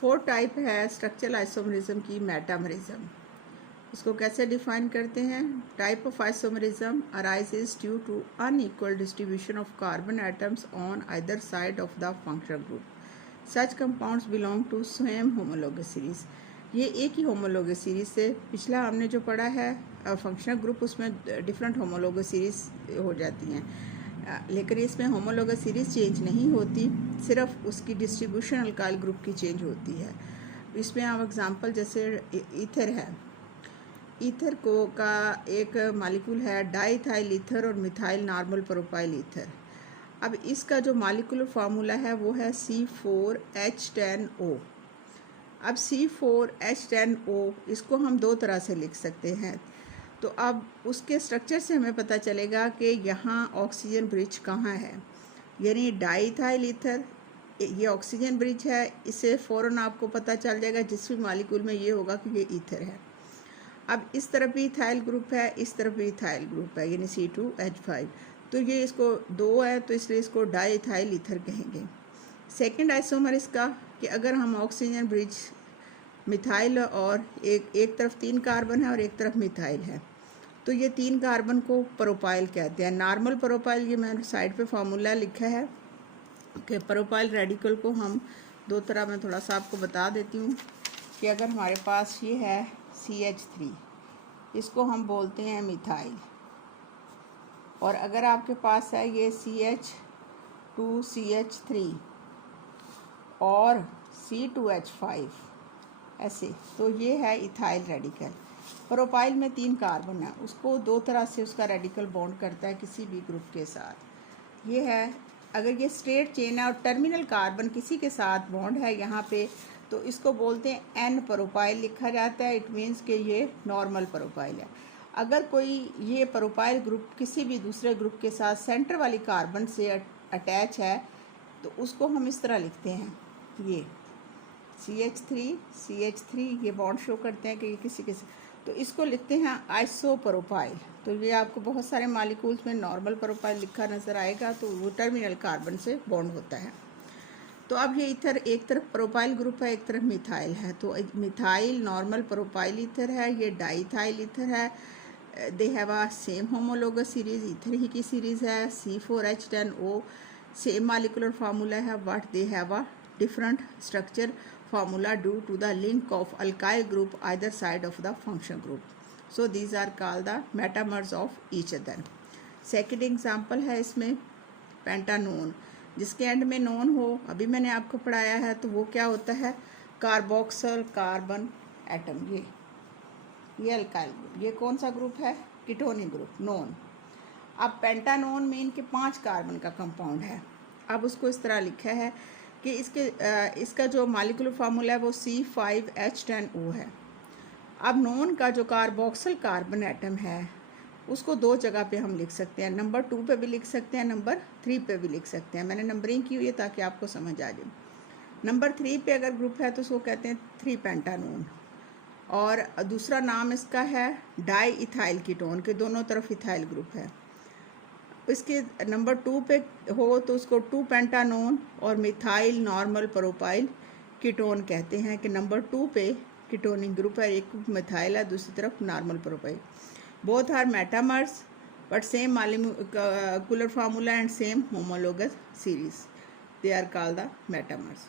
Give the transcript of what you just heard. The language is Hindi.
फोर्थ टाइप है स्ट्रक्चरल आइसोमरिज्म की, मेटामरिज्म। इसको कैसे डिफाइन करते हैं? Type of isomerism arises due to unequal distribution of carbon atoms on either side of the functional group. Such compounds belong to same homologous series. ये एक ही होमोलोगस सीरीज से, पिछला हमने जो पढ़ा है फंक्शनल ग्रुप, उसमें डिफरेंट होमोलोगस सीरीज हो जाती हैं, लेकिन इसमें होमोलोगस सीरीज चेंज नहीं होती, सिर्फ उसकी डिस्ट्रीब्यूशन अल्काइल ग्रुप की चेंज होती है। इसमें आप एग्जांपल जैसे ईथर है, ईथर को का एक मालिक्यूल है डाईथाइल ईथर और मिथाइल नॉर्मल प्रोपाइल ईथर। अब इसका जो मालिकुलर फार्मूला है वो है C4H10O। अब C4H10O इसको हम दो तरह से लिख सकते हैं। तो अब उसके स्ट्रक्चर से हमें पता चलेगा कि यहाँ ऑक्सीजन ब्रिज कहाँ है, यानी डाईथाइल ईथर ये ऑक्सीजन ब्रिज है। इससे फ़ौरन आपको पता चल जाएगा जिस भी मालिक्यूल में ये होगा कि ये ईथर है। अब इस तरफ भी इथाइल ग्रुप है, इस तरफ भी इथाइल ग्रुप है, यानी C2H5। तो ये इसको दो है तो इसलिए इसको डाईथाइल ईथर कहेंगे। सेकेंड आइसोमर इसका कि अगर हम ऑक्सीजन ब्रिज मिथाइल और एक तरफ 3 कार्बन है और एक तरफ मिथाइल है, तो ये 3 कार्बन को प्रोपाइल कहते हैं। नॉर्मल प्रोपाइल, ये मैंने साइड पे फार्मूला लिखा है कि प्रोपाइल रेडिकल को हम दो तरह में थोड़ा सा आपको बता देती हूँ कि अगर हमारे पास ये है CH3, इसको हम बोलते हैं मिथाइल, और अगर आपके पास है ये CH2CH3 और C2H5 ऐसे, तो ये है इथाइल रेडिकल। प्रोपाइल में 3 कार्बन है, उसको दो तरह से उसका रेडिकल बॉन्ड करता है किसी भी ग्रुप के साथ। ये है, अगर ये स्ट्रेट चेन है और टर्मिनल कार्बन किसी के साथ बॉन्ड है यहाँ पे, तो इसको बोलते हैं N प्रोपाइल लिखा जाता है। इट मीन्स कि ये नॉर्मल प्रोपाइल है। अगर कोई ये प्रोपाइल ग्रुप किसी भी दूसरे ग्रुप के साथ सेंटर वाली कार्बन से अटैच है तो उसको हम इस तरह लिखते हैं, ये CH3 ये बॉन्ड शो करते हैं कि ये किसी के, तो इसको लिखते हैं आइसोप्रोपाइल। तो ये आपको बहुत सारे मालिक्यूल्स में नॉर्मल प्रोपाइल लिखा नज़र आएगा, तो वो टर्मिनल कार्बन से बॉन्ड होता है। तो अब ये ईथर एक तरफ प्रोपाइल ग्रुप है, एक तरफ मिथाइल है, तो मिथाइल नॉर्मल प्रोपाइल ईथर है, ये डाईथाइल ईथर है। They have a same homologous series, ether ही की सीरीज़ है। C4H10O सेम मालिकुलर फार्मूला है, but they have a different structure formula due to the link of alkyl group either side of the function group. So these are called the metamers of each other. Second example है इसमें पेंटानोन, जिसके एंड में नोन हो, अभी मैंने आपको पढ़ाया है, तो वो क्या होता है कार्बोक्सिल कार्बन एटम। ये अल्काइल ग्रुप, ये कौन सा ग्रुप है? Ketonic group, known. अब पेंटानोन मीन के 5 कार्बन का कंपाउंड है। अब उसको इस तरह लिखा है कि इसका जो मालिकुलर फार्मूला है वो C5H10O है। अब नोन का जो कार्बोक्सिल कार्बन एटम है उसको दो जगह पे हम लिख सकते हैं, नंबर 2 पे भी लिख सकते हैं, नंबर 3 पे भी लिख सकते हैं। मैंने नंबरिंग की हुई है ताकि आपको समझ आ जाए। नंबर 3 पे अगर ग्रुप है तो उसको कहते हैं 3 पेंटानोन, और दूसरा नाम इसका है डाई इथाइल कीटोन, के दोनों तरफ इथाइल ग्रुप है। इसके नंबर 2 पे हो तो उसको 2 पेंटानोन और मिथाइल नॉर्मल प्रोपाइल कीटोन कहते हैं कि नंबर 2 पे कीटोनिक ग्रुप है, एक मिथाइल है, दूसरी तरफ normal propyl. Both are metamers but same molecular formula and same homologous series, they are called the metamers.